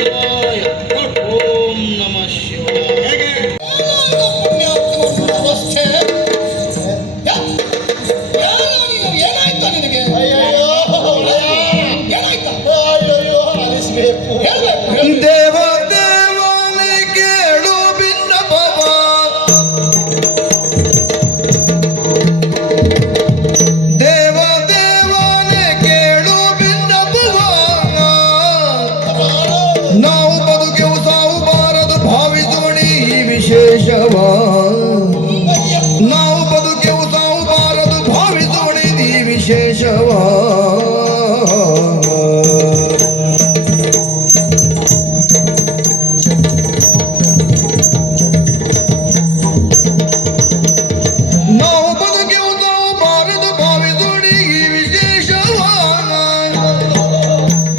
ಶಿವಾಯ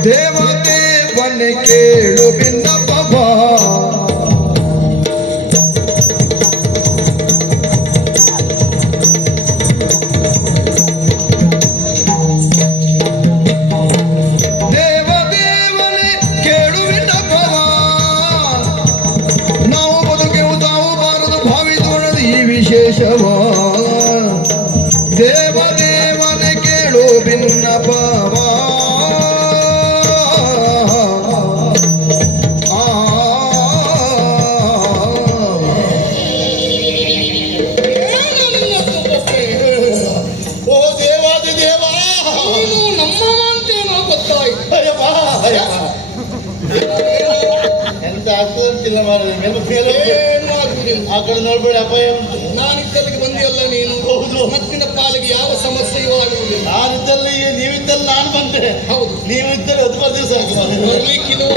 देवते बन के गोविंद बाबा विशेषवा ಎಂತ ಆಗ್ತದಂತಿಲ್ಲ ಏನು ಆಗುವುದಿಲ್ಲ ಆ ಕಡೆ ನೋಡ್ಬೇಡಿ ಅಪಾಯ ಉಂಟು ನಾನಿದ್ದಲ್ಲಿಗೆ ಬಂದಿಯಲ್ಲ ನೀನು ಹೌದು. ಮತ್ತಿನ ಪಾಲಿಗೆ ಯಾವ ಸಮಸ್ಯೆಯೂ ಆಗುವುದಿಲ್ಲ ನಾನಿದ್ದಲ್ಲಿ ನೀವಿದ್ದಲ್ಲಿ ನಾನು ಬಂದೆ ಹೌದು ನೀವಿದ್ದಲ್ಲಿ ಅದು ದಿವಸ ಸಾಕು ಬರ್ಲಿಕ್ಕಿದು.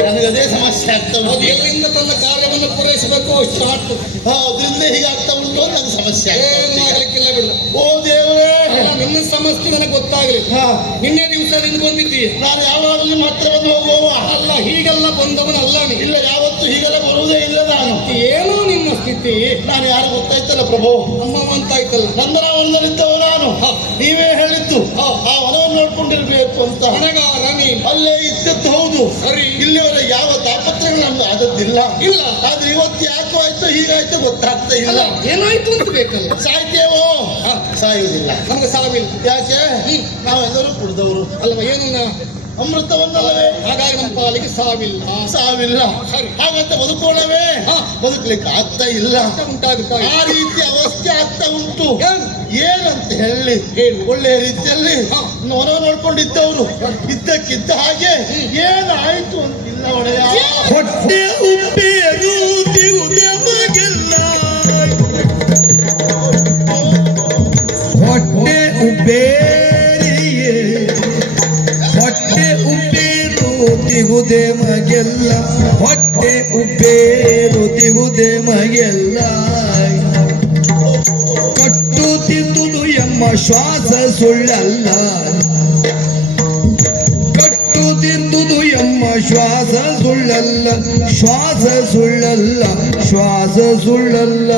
ನನಗೆ ಅದೇ ಸಮಸ್ಯೆ ಆಗ್ತಾ ಅದು ಎಲ್ಲಿಂದ ತನ್ನ ಕಾರ್ಯವನ್ನು ಪೂರೈಸಬೇಕು ಶಾರ್ಟ್ ಹಾ, ಅದ್ರಿಂದ ಹೀಗೆ ಆಗ್ತಾ ಉಂಟು ನನಗೆ ಸಮಸ್ಯೆ ಏನು ಉಂಟು ಈಗ. ಮಾಡ್ಲಿಕ್ಕಿಲ್ಲ ಬಿಡು ಓ ದೇವರೇ ಅಲ್ಲ, ನಿನ್ನ ಸಮಸ್ಯೆ ನನಗೆ ಗೊತ್ತಾಗಲಿ ನಿನ್ನೆ ದಿವಸ ನೀನು ಬಂದಿದ್ದೀಯ. ನಾನು ಯಾವಾಗಲೂ ಮಾತ್ರ ಬಂದು ಹೋಗುವವ? ಅಲ್ಲ ಹೀಗೆಲ್ಲ ಬಂದವನಲ್ಲ ಇಲ್ಲ ಯಾವತ್ತು ಹೀಗೆಲ್ಲ ಬರುವುದೇ ಇಲ್ಲ ನಾನು. ಏನೋ ನಿನ್ನ ಸ್ಥಿತಿ. ನಾನು ಯಾರು ಗೊತ್ತಾಯ್ತಲ್ಲ ಪ್ರಭು? ಅಮ್ಮವ ಅಂತಾಯ್ತಲ್ಲ. ನಂದರ ಒಂದರಿದ್ದವ ನಾನು. ನೀವೇ ಹೇಳಿದ್ದು. ಆ ವನವನ್ನು ನೋಡ್ಕೊಂಡಿರ್ಬೇಕು ಅಂತ. ನನಗ ನೀನು. ಅಲ್ಲೇ ಇದ್ದದ್ದು ಹೌದು. ಸರಿ. ಇಲ್ಲಿವರ ಯಾವ ಆದದ್ದಿಲ್ಲ. ಇಲ್ಲ ಆದ್ರೆ ಇವತ್ತು ಯಾಕೋ ಆಯ್ತು ಹೀಗಾಯ್ತು ಗೊತ್ತಾಗ್ತಾ ಇಲ್ಲ. ಏನಾಯ್ತು ಅಂತ ಬೇಕಲ್ಲ. ಸಾಯ್ತೇವೋ. ಸಾಯುವುದಿಲ್ಲ. ನಮ್ಗೆ ಸಾವಿಲ್ಲ ಯಾಕೆ. ನಾವೆಲ್ಲರೂ ಕುಡಿದವರು. ಅಲ್ವಾ ಏನನ್ನ ಅಮೃತವನ್ನಲ್ಲವೇ? ಹಾಗಾಗಿ ನಮ್ಮ ಪಾಲಿಗೆ ಸಾವಿಲ್ಲ. ಸಾವಿಲ್ಲ. ಹಾಗಂತ ಬದುಕೋಣವೇ. ಬದುಕಲಿಕ್ಕೆ ಆಗ್ತಾ ಇಲ್ಲ. ಉಂಟಾಗುತ್ತಾ ಆ. ರೀತಿ ಅವಸ್ಥೆ ಆಗ್ತಾ ಉಂಟು. ಏನಂತ ಹೇಳಿ? ಹೇಳು. ಒಳ್ಳೆಯ ರೀತಿಯಲ್ಲಿ ಹಾ. ನೋನ ನೋಡ್ಕೊಂಡಿದ್ದವರು ಇದ್ದಕ್ಕಿದ್ದ ಹಾಗೆ ಏನಾಯ್ತು ಅಂತಿಲ್ಲ ಒಡೆಯ. ಹೊಟ್ಟೆ ಉಬ್ಬಿಯದು ದಿವುದೆಮಗೆಲ್ಲ ಹೊಟ್ಟೆ ಉಬ್ಬೇರಿಯೇ. ಹೊಟ್ಟೆ ಉಬ್ಬೇರು ದಿಗುದೆ ಮಗೆಲ್ಲ. ಹೊಟ್ಟೆ ತಿಹುದೇ ಮಗೆಲ್ಲ. ಶ್ವಾಸ ಸುಳ್ಳಲ್ಲ. ಕಟ್ಟು ತಿಂದುದು ಎಮ್ಮ ಶ್ವಾಸ ಸುಳ್ಳಲ್ಲ. ಶ್ವಾಸ ಸುಳ್ಳಲ್ಲ. ಶ್ವಾಸ ಸುಳ್ಳಲ್ಲ.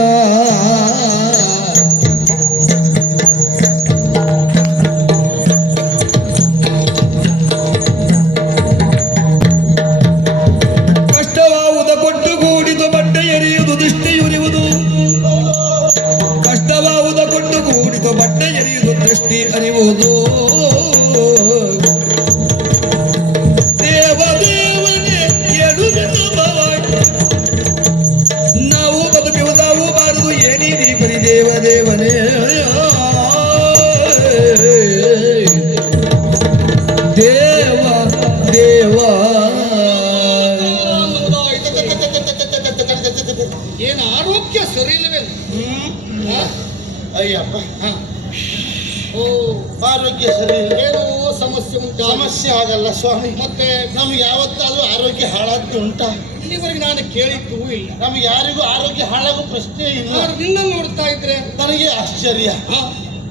ಆರೋಗ್ಯ ಸರಿ ಏನೋ ಸಮಸ್ಯೆ ಉಂಟು. ಸಮಸ್ಯೆ ಆಗಲ್ಲ ಸ್ವಾಮಿ. ಮತ್ತೆ ನಮ್ಗೆ ಯಾವತ್ತಾದ್ರೂ ಆರೋಗ್ಯ ಹಾಳಾಗ್ತಿ ಉಂಟಾ? ಇಲ್ಲಿವರೆಗೆ ನಾನು ಕೇಳಿದ್ದೂ ಇಲ್ಲ. ನಮ್ಗೆ ಯಾರಿಗೂ ಆರೋಗ್ಯ ಹಾಳಾಗೋ ಪ್ರಶ್ನೆ ಇಲ್ಲ. ನಾನು ನಿನ್ನ ನೋಡ್ತಾ ಇದ್ರೆ? ನನಗೆ ಆಶ್ಚರ್ಯ.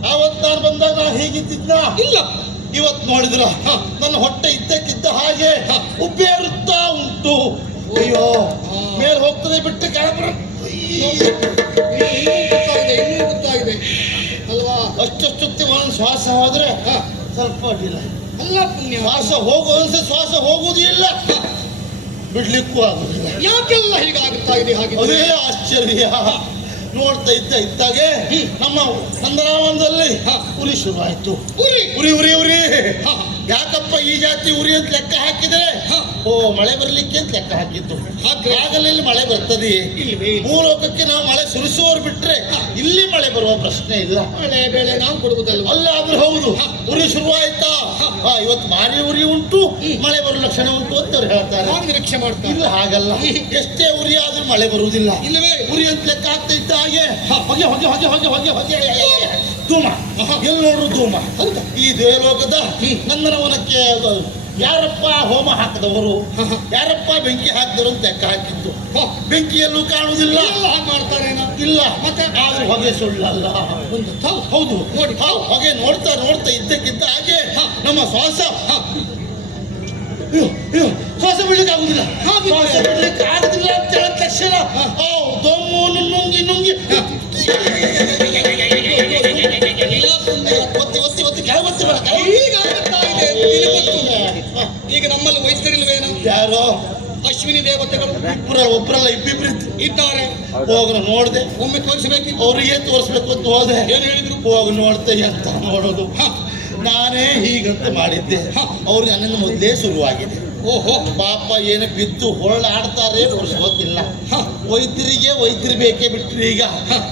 ಆವತ್ತು ನಾನು ಬಂದಾಗ ನಾನು ಹೇಗಿದ್ದಿದ್ನ? ಇಲ್ಲ. ಇವತ್ತು ನೋಡಿದ್ರ. ನನ್ನ ಹೊಟ್ಟೆ ಇದ್ದಕ್ಕಿದ್ದ ಹಾಗೆ. ಉಬ್ಬೇರುತ್ತಾ ಉಂಟು. ಅಯ್ಯೋ. ಮೇಲೆ ಹೋಗ್ತದೆ ಬಿಟ್ಟು ಕೆಳಬರ ಶ್ವಾಸ ಹೋದ್ರೆ ಸ್ವಲ್ಪ ಅಡ್ಡಿಲ್ಲ ಅಲ್ಲ ಪುಣ್ಯ. ಶ್ವಾಸ ಹೋಗುವ ಅನ್ಸ ಶ್ವಾಸ ಹೋಗುವುದೂ ಇಲ್ಲ. ಬಿಡ್ಲಿಕ್ಕೂ ಆಗುದಿಲ್ಲ. ಯಾಕೆಲ್ಲ ಹೀಗಾಗುತ್ತಾ ಇದೆ ಹಾಗೆ? ಅದೇ ಆಶ್ಚರ್ಯ. ನೋಡ್ತಾ ಇದ್ದ ಇದ್ದಾಗೆ ನಮ್ಮ ನಂದನಾವನದಲ್ಲಿ ಹಾ. ಉರಿ ಶುರುವಾಯ್ತು. ಉರಿ. ಉರಿ ಉರಿ ಉರಿ. ಯಾಕಪ್ಪ ಈ ಜಾತಿ ಉರಿ ಅಂತ ಲೆಕ್ಕ ಹಾಕಿದ್ರೆ. ಓ ಮಳೆ ಬರ್ಲಿಕ್ಕೆ ಅಂತ ಲೆಕ್ಕ ಹಾಗೆ. ಆಗಲಲ್ಲಿ ಮಳೆ ಬರ್ತದೆ ಭೂಲೋಕಕ್ಕೆ ನಾವು ಮಳೆ ಸುರಿಸುವವರು ಬಿಟ್ರೆ ಇಲ್ಲಿ ಮಳೆ ಬರುವ ಪ್ರಶ್ನೆ ಇಲ್ಲ. ಮಳೆ ಬೆಳೆ ನಾವು ಕೊಡುವುದಲ್ಲ ಅಲ್ಲ ಆದ್ರೆ ಹೌದು. ಉರಿ ಶುರುವಾಯ್ತಾ? ಇವತ್ತು ಮಾರಿ ಉರಿ ಉಂಟು. ಮಳೆ ಬರುವ ಲಕ್ಷಣ ಉಂಟು ಅಂತ ಅವ್ರು ಹೇಳ್ತಾರೆ. ನಿರೀಕ್ಷೆ ಮಾಡ್ತಾರೆ. ಇಲ್ಲ ಹಾಗಲ್ಲ. ಎಷ್ಟೇ ಉರಿ ಆದ್ರೂ ಮಳೆ ಬರುವುದಿಲ್ಲ. ಇಲ್ಲವೇ ಉರಿ ಅಂತ ಲೆಕ್ಕ ಆಗ್ತಾ ಇದ್ದ ಹಾಗೆ. ಹೊಗೆ ಹೊಗೆ ಹೊಗೆ ಹೊಗೆ ಹೊಗೆ ಹೊಗೆ. ಧೂಮ ಎಲ್ಲಿ ನೋಡ್ರು ಧೂಮ. ಈ ದೇವಲೋಕದ ನಂದನವನಕ್ಕೆ ಯಾರಪ್ಪ ಹೋಮ ಹಾಕದವರು? ಯಾರಪ್ಪ ಬೆಂಕಿ ಹಾಕಿದವರು ಅಂತ ಲೆಕ್ಕ ಹಾಕಿದ್ದು. ಬೆಂಕಿಯಲ್ಲೂ ಕಾಣುವುದಿಲ್ಲ. ಮಾಡ್ತಾರೆ ಇಲ್ಲ. ಮತ್ತೆ? ಆದ್ರೂ ಹೊಗೆ ಸುಳ್ಳಲ್ಲ. ಒಂದು ಹೌದು ನೋಡಿ. ಹಾ, ಹೊಗೆ ನೋಡ್ತಾ ನೋಡ್ತಾ ಇದ್ದಕ್ಕಿದ್ದ ಹಾಗೆ ನಮ್ಮ ಶ್ವಾಸ ಶ್ವಾಸ ಬಿಡ್ಲಿಕ್ಕೆ ಆಗುದಿಲ್ಲ. ಶ್ವಾಸ ಬಿಡ್ಲಿಕ್ಕೆ ಆಗುದಿಲ್ಲ ಅಂತ ಹೇಳಿದ ತಕ್ಷಣ ದಮ್ಮು ನುಂಗಿ ನುಂಗಿ ಈಗ ನಮ್ಮಲ್ಲಿ ವೈದ್ಯರಿಲ್ವೇನ? ಯಾರೋ? ಅಶ್ವಿನಿ ದೇವತೆಗಳು ಇಬ್ಬರಲ್ಲ ಒಬ್ಬರಲ್ಲ ಇಬ್ಬಿಬ್ರು. ಇದ್ದಾರೆ. ಹೋಗಿ ನೋಡ್ದೆ. ಒಮ್ಮೆ ತೋರಿಸ್ಬೇಕು? ಅವ್ರಿಗೆ ತೋರಿಸ್ಬೇಕು ಅಂತ ಹೋದೆ. ಏನ್ ಹೇಳಿದ್ರು? ಹೋಗ ನೋಡ್ತೆ ಅಂತ ನೋಡೋದು. ನಾನೇ ಹೀಗಂತ ಮಾಡಿದ್ದೆ. ಅವ್ರಿಗೆ ನನ್ನಿಂದ ಮೊದಲೇ ಶುರುವಾಗಿದೆ ಓಹೋ ಪಾಪ ಏನು ಬಿದ್ದು ಹೊರಳಾಡ್ತಾರೆ ಗೊತ್ತಿಲ್ಲ. ವೈದ್ಯರಿಗೆ ವೈದ್ಯರು ಬೇಕೇ ಬಿಟ್ರಿ ಈಗ.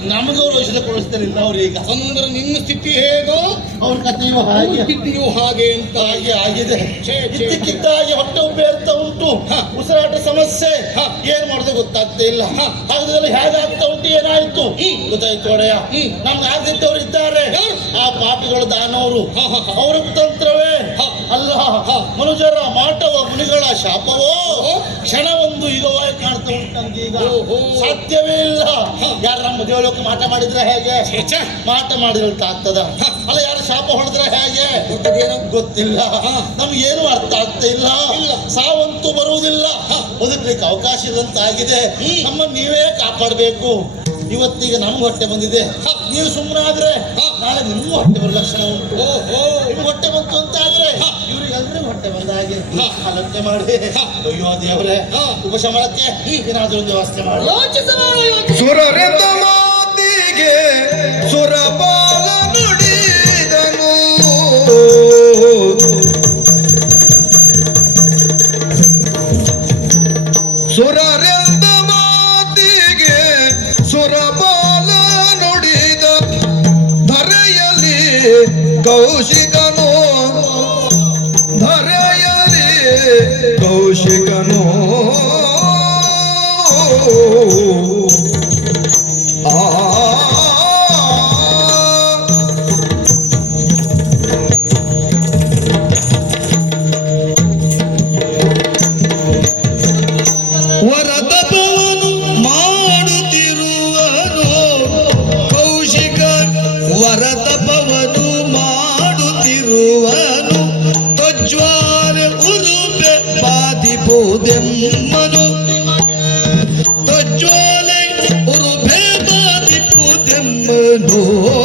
ನಮಗವ್ರು ಔಷಧ ಕೊಡಿಸ್ತಾರಿಲ್ಲ ಈಗ. ಅಂದ್ರೆ ನಿಮ್ಮ ಸ್ಥಿತಿ ಹೇಗೋ ಅವ್ರ ಕಥೆಯು ಹಾಗೆ. ಸ್ಥಿತಿಯು ಹಾಗೆ ಅಂತ. ಹಾಗೆ ಆಗಿದೆ. ಇದ್ದಕ್ಕಿದ್ದ ಹಾಗೆ ಹೊಟ್ಟೆ ಉಬ್ಬೆ ಅಂತ ಉಂಟು. ಉಸಿರಾಟ ಸಮಸ್ಯೆ. ಏನ್ ಮಾಡೋದು ಗೊತ್ತಾಗ್ತಾ ಇಲ್ಲ. ಹಾಗಾದ್ರೆ ಹೇಗಾಗ್ತಾ ಉಂಟು ಏನಾಯ್ತು? ಗೊತ್ತಾಯ್ತು ಒಡೆಯ. ನಮ್ಗೆ ಆಗದಿದ್ದವ್ರು ಇದ್ದಾರೆ? ಆ ಪಾಪಿಗಳು ದಾನವರು. ಅವರ ತಂತ್ರವೇ. ಅಲ್ಲ ಮನುಜರ ಮಾಟವ ಮುನಿಗಳ ಶಾಪವೋ? ಕ್ಷಣ ಒಂದು ಈಗವಾಗಿ ಕಾಣ್ತಾ ಉಂಟು ನನ್ಗೆ ಈಗ. ಸಾಧ್ಯವೇ ಇಲ್ಲ. ಯಾರು ನಮ್ಮ ದೇವಲೋಕ ಮಾಟ ಮಾಡಿದ್ರೆ ಹೇಗೆ. ಮಾಟ ಮಾಡಿದ್ರೆ ಆಗ್ತದ ಅಲ್ಲ ಯಾರು ಶಾಪ ಹೊಡೆದ್ರೆ ಹೇಗೆ? ಏನು ಗೊತ್ತಿಲ್ಲ. ನಮ್ಗೇನು ಅರ್ಥ ಆಗ್ತಾ ಇಲ್ಲ. ಸಾವಂತೂ ಬರುವುದಿಲ್ಲ. ಬದುಕಲಿಕ್ಕೆ ಅವಕಾಶ ಹ್ಮ್. ನಮ್ಮ ನೀವೇ ಕಾಪಾಡಬೇಕು. ಇವತ್ತೀಗ ನಮ್ಗೆ ಹೊಟ್ಟೆ ಬಂದಿದೆ. ನೀವು ಸುಮ್ಮನಾದ್ರೆ ನಾಳೆ ನಿಮಗೂ ಹೊಟ್ಟೆ ಬರೋ ಲಕ್ಷಣ ಉಂಟು. ಓಹೋ. ನಿಮ್ಗೆ ಹೊಟ್ಟೆ ಬಂತು ಅಂತ ಆದ್ರೆ ಇವ್ರಿಗೆ ಅಂದ್ರೆ ಹೊಟ್ಟೆ ಬಂದ ಹಾಗೆ ಆಲೋಚನೆ ಮಾಡಿ. ಅಯ್ಯೋ ದೇವರೇ ಹಾ. ಉಪಶಮನಕ್ಕೆ ಏನಾದ್ರೂ ಒಂದು ವ್ಯವಸ್ಥೆ ಮಾಡಿ. ಯೋಚಿಸ ಸುರರೆಂದ ಮಾತಿಗೆ ಸುರಪಾಲ ನುಡಿದನು. ಸುರರೆಂದ ಕೌಶಿಕನು ಧರೆಯಲ್ಲಿ ಕೌಶಿಕನು Oh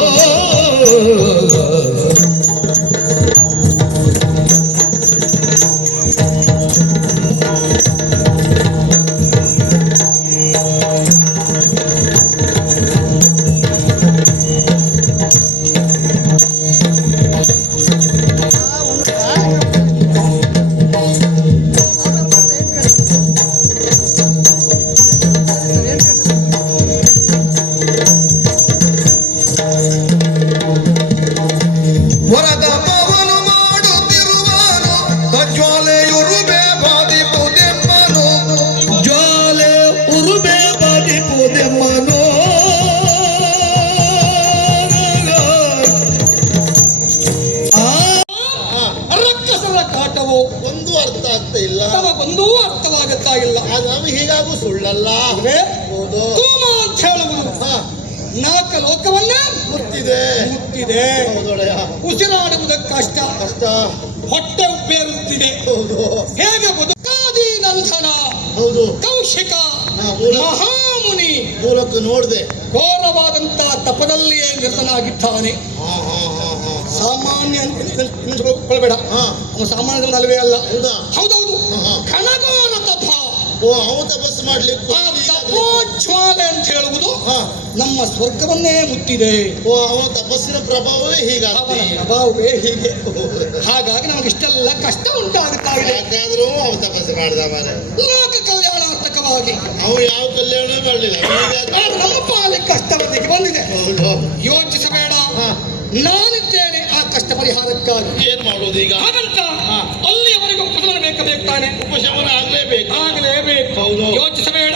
ಇಲ್ಲ ಆದ್ರೆ ಹೀಗಾಗೂ ಸುಳ್ಳಲ್ಲ ಹೌದು ತೂಮ ಅಂತ ಹೇಳುವುದು ಹಾ, ನಾಲ್ಕ ಲೋಕವನ್ನ ಮುತ್ತಿದೆ ಮುತ್ತಿದೆ ಉಸಿರಾಡುವುದಕ್ಕೆ ಕಷ್ಟ ಕಷ್ಟ ಹೊಟ್ಟೆ ಉಪ್ಪೇರುತ್ತಿದೆ ಹೌದು ಹೇಗೆ ಬದುಕಾದಿ ನಂಥನ ಹೌದು ಕೌಶಿಕ ಮಹಾಮುನಿ ಮೂಲಕ ನೋಡಿದೆ ಘೋರವಾದಂತ ತಪದಲ್ಲಿಯೇ ನಿರತನಾಗಿದ್ದಾನೆ ಸಾಮಾನ್ಯ ಅವನು ಸಾಮಾನ್ಯದಲ್ಲಿ ಅಲ್ವೇ ಅಲ್ಲ ಹೌದಾ ಓ ಅವ ತಪಸ್ಸು ಮಾಡ್ಲಿಕ್ಕೆ ಆ ತಪೋಜ್ವಾಲೆ ಅಂತ ಹೇಳುವುದು ನಮ್ಮ ಸ್ವರ್ಗವನ್ನೇ ಮುಟ್ಟಿದೆ ಓ ಅವ ತಪಸ್ಸಿನ ಪ್ರಭಾವವೇ ಅವನ ಹೀಗಾಗ್ತದೆ ಪ್ರಭಾವವೇ ಹೀಗೆ. ಹಾಗಾಗಿ ನಮಗೆ ಇಷ್ಟೆಲ್ಲ ಕಷ್ಟ ಉಂಟಾಗುತ್ತಾ ಇದೆ. ಯಾಕಾದ್ರೂ ಅವ ತಪಸ್ಸು ಮಾಡಿದ ಲೋಕ ಕಲ್ಯಾಣಾರ್ಥಕವಾಗಿ. ಅವ ಯಾವ ಕಲ್ಯಾಣ ಮಾಡಲಿಲ್ಲ. ನಮ್ಮ ಪಾಲಿಗೆ ಕಷ್ಟ ಬಂದಿಗೆ ಬಂದಿದೆ. ಯೋಚಿಸಬೇಡ. ನಾನಿದ್ದೇನೆ ಆ ಕಷ್ಟ ಪರಿಹಾರಕ್ಕಾಗಿ. ಏನ್ ಮಾಡೋದು ಈಗ? ಹಾಗಂತ ಹಾ. ಅಲ್ಲಿಯವರೆಗೂ ಉಪಶಮನ ಆಗಲೇಬೇಕು. ಆಗ್ಲೇಬೇಕು ಹೌದು. ಯೋಚಿಸಬೇಡ.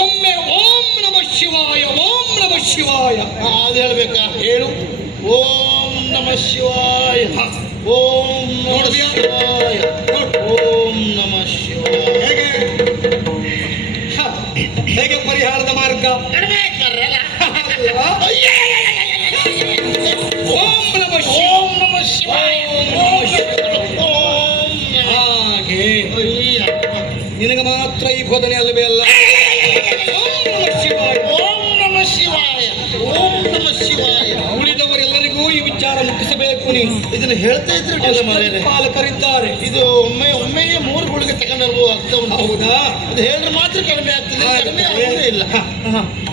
ಒಮ್ಮೆ ಓಂ ನಮ ಶಿವಾಯ ಓಂ ನಮ ಶಿವಾಯ. ಅದು ಹೇಳ್ಬೇಕಾ? ಹೇಳು. ಓಂ ನಮ ಶಿವಾಯ. ಓಂ ನೋಡ್ದ್ಯಾ? ಮಾತ್ರ ಈ ಬೋಧನೆ ಅಲ್ಲವೇ ಅಲ್ಲ ಉಳಿದವರೆಲ್ಲರಿಗೂ ಈ ವಿಚಾರ ಮುಟ್ಟಿಸಬೇಕು ನೀವು ಇದನ್ನ ಹೇಳ್ತಾ ಇದ್ರೆ. ಪಾಲಕರಿದ್ದಾರೆ ಇದು ಒಮ್ಮೆ ಒಮ್ಮೆಯೇ ಮೂರು ಗುಳಿಗೆ ತಗೊಂಡು ಅರ್ಥ ಉಂಟು ಹೌದಾ ಅದು ಹೇಳಿದ್ರೆ ಮಾತ್ರ ಕಡಿಮೆ ಆಗ್ತದೆ ಇಲ್ಲ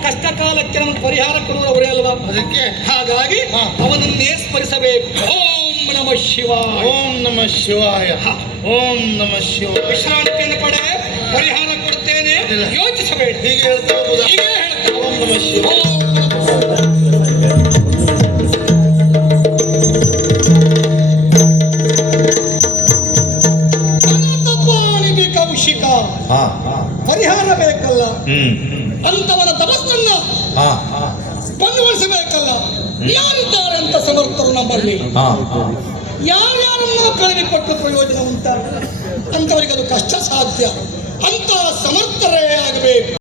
ಕಷ್ಟ ಕಾಲಕ್ಕೆ ನಮ್ಗೆ ಪರಿಹಾರ ಕೊಡುವವರೇ ಅಲ್ವಾ ಅದಕ್ಕೆ ಹಾಗಾಗಿ ಅವನನ್ನೇ ಸ್ಮರಿಸಬೇಕು ಓಂ ನಮ ಶಿವ ಓಂ ನಮ ಶಿವಾಯ ಓಂ ನಮ ಶಿವ ವಿಶ್ರಾಂತಿಯನ್ನು ಪಡೆ ಪರಿಹಾರ ಕೊಡ್ತೇನೆ ಯೋಚಿಸಬೇಡಿ. ಹೀಗೆ ಹೇಳ್ತಾ ಹೋಗುದಾ? ಹೀಗೆ ಹೇಳ್ತಾ ಓಂ ನಮ ಪರಿಹಾರ ಬೇಕಲ್ಲ. ಅಂತವರ ತಪಸ್ಸನ್ನ ಹಾ ಭಂಗಗೊಳಿಸಬೇಕಲ್ಲ ಯಾರಿದ್ದಾರೆ ಅಂತ ಸಮರ್ಥರು ನಮ್ಮಲ್ಲಿ ಯಾರ್ಯಾರನ್ನು ಕಳೆದು ಕೊಟ್ಟು ಪ್ರಯೋಜನ ಉಂಟ? ಅಂತವರಿಗೆ ಅದು ಕಷ್ಟ ಸಾಧ್ಯ. ಅಂತ ಸಮರ್ಥರೇ